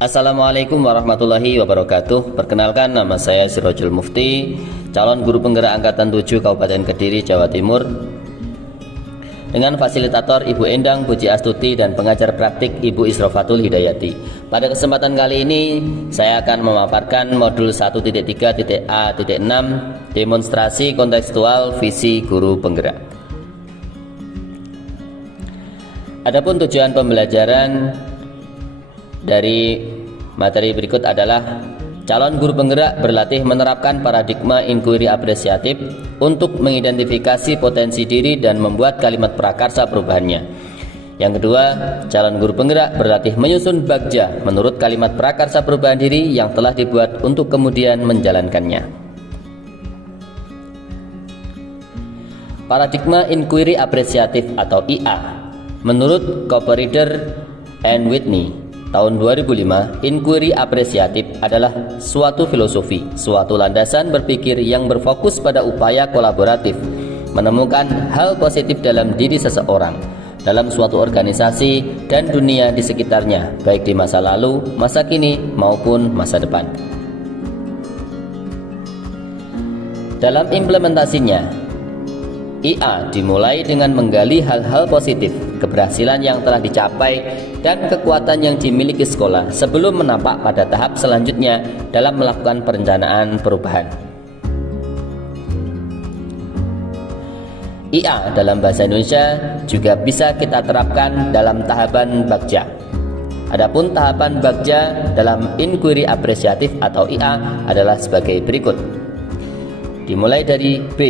Assalamualaikum warahmatullahi wabarakatuh. Perkenalkan, nama saya Sirojul Mufti, calon guru penggerak angkatan 7 Kabupaten Kediri, Jawa Timur, dengan fasilitator Ibu Endang Puji Astuti dan pengajar praktik Ibu Isrofatul Hidayati. Pada kesempatan kali ini saya akan memaparkan modul 1.3.A.6 demonstrasi kontekstual visi guru penggerak. Adapun tujuan pembelajaran dari materi berikut adalah calon guru penggerak berlatih menerapkan paradigma inquiry apresiatif untuk mengidentifikasi potensi diri dan membuat kalimat prakarsa perubahannya. Yang kedua, calon guru penggerak berlatih menyusun bagja menurut kalimat prakarsa perubahan diri yang telah dibuat untuk kemudian menjalankannya. Paradigma inquiry apresiatif atau IA menurut Cooper-Reader and Whitney tahun 2005, inquiry apresiatif adalah suatu filosofi, suatu landasan berpikir yang berfokus pada upaya kolaboratif, menemukan hal positif dalam diri seseorang, dalam suatu organisasi dan dunia di sekitarnya, baik di masa lalu, masa kini, maupun masa depan. Dalam implementasinya, IA dimulai dengan menggali hal-hal positif, keberhasilan yang telah dicapai, dan kekuatan yang dimiliki sekolah sebelum menapak pada tahap selanjutnya dalam melakukan perencanaan perubahan. IA dalam bahasa Indonesia juga bisa kita terapkan dalam tahapan bagja. Adapun tahapan bagja dalam inquiry apresiatif atau IA adalah sebagai berikut. Dimulai dari B,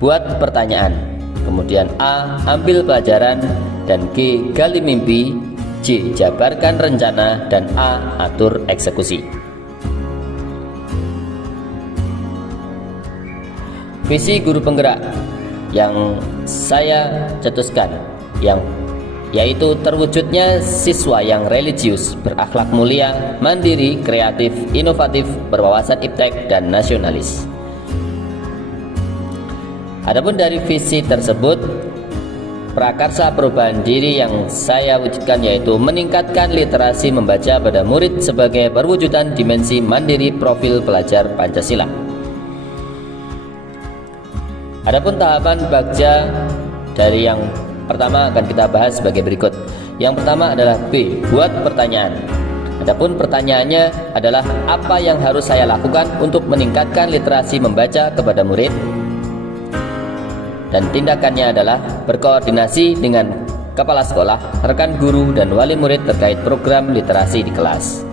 buat pertanyaan, kemudian A, ambil pelajaran, dan G, gali mimpi, C, jabarkan rencana, dan A, atur eksekusi. Visi guru penggerak yang saya cetuskan yaitu terwujudnya siswa yang religius, berakhlak mulia, mandiri, kreatif, inovatif, berwawasan iptek, dan nasionalis. Adapun dari visi tersebut, prakarsa perubahan diri yang saya wujudkan yaitu meningkatkan literasi membaca pada murid sebagai perwujudan dimensi mandiri profil pelajar Pancasila. Adapun tahapan bagja dari yang pertama akan kita bahas sebagai berikut. Yang pertama adalah B, buat pertanyaan. Adapun pertanyaannya adalah apa yang harus saya lakukan untuk meningkatkan literasi membaca kepada murid? Dan tindakannya adalah berkoordinasi dengan kepala sekolah, rekan guru, dan wali murid terkait program literasi di kelas.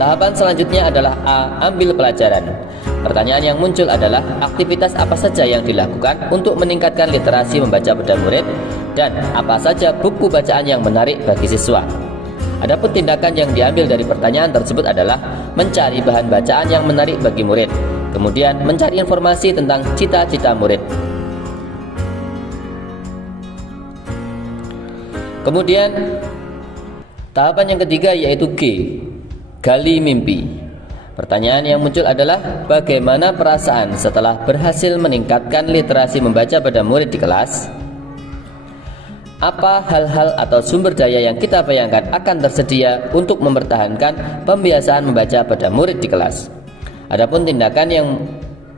Tahapan selanjutnya adalah A, ambil pelajaran. Pertanyaan yang muncul adalah aktivitas apa saja yang dilakukan untuk meningkatkan literasi membaca pada murid, dan apa saja buku bacaan yang menarik bagi siswa. Adapun tindakan yang diambil dari pertanyaan tersebut adalah mencari bahan bacaan yang menarik bagi murid, kemudian mencari informasi tentang cita-cita murid. Kemudian tahapan yang ketiga yaitu G, gali mimpi. Pertanyaan yang muncul adalah bagaimana perasaan setelah berhasil meningkatkan literasi membaca pada murid di kelas? Apa hal-hal atau sumber daya yang kita bayangkan akan tersedia untuk mempertahankan pembiasaan membaca pada murid di kelas? Adapun tindakan yang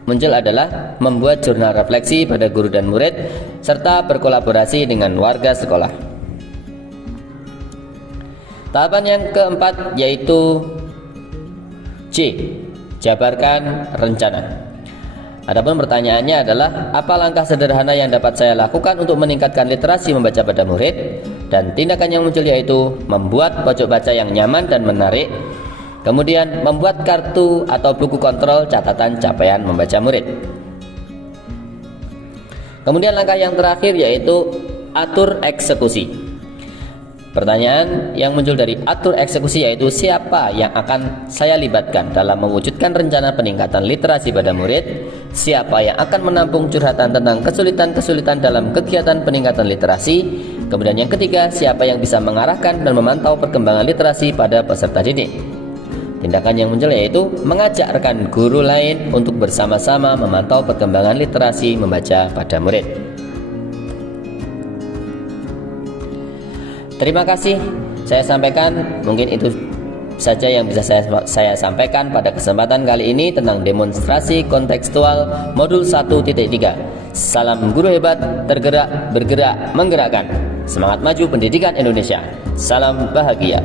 muncul adalah membuat jurnal refleksi pada guru dan murid serta berkolaborasi dengan warga sekolah. Tahapan yang keempat yaitu C, jabarkan rencana. Adapun pertanyaannya adalah apa langkah sederhana yang dapat saya lakukan untuk meningkatkan literasi membaca pada murid? Dan tindakan yang muncul yaitu membuat pojok baca yang nyaman dan menarik, kemudian membuat kartu atau buku kontrol catatan capaian membaca murid. Kemudian langkah yang terakhir yaitu atur eksekusi. Pertanyaan yang muncul dari atur eksekusi yaitu siapa yang akan saya libatkan dalam mewujudkan rencana peningkatan literasi pada murid, siapa yang akan menampung curhatan tentang kesulitan-kesulitan dalam kegiatan peningkatan literasi, kemudian yang ketiga siapa yang bisa mengarahkan dan memantau perkembangan literasi pada peserta didik. Tindakan yang muncul yaitu mengajak rekan guru lain untuk bersama-sama memantau perkembangan literasi membaca pada murid. Terima kasih. saya sampaikan. Mungkin itu saja yang bisa saya sampaikan pada kesempatan kali ini tentang demonstrasi kontekstual modul 1.3. Salam guru hebat, tergerak, bergerak, menggerakkan. Semangat maju pendidikan Indonesia. Salam bahagia.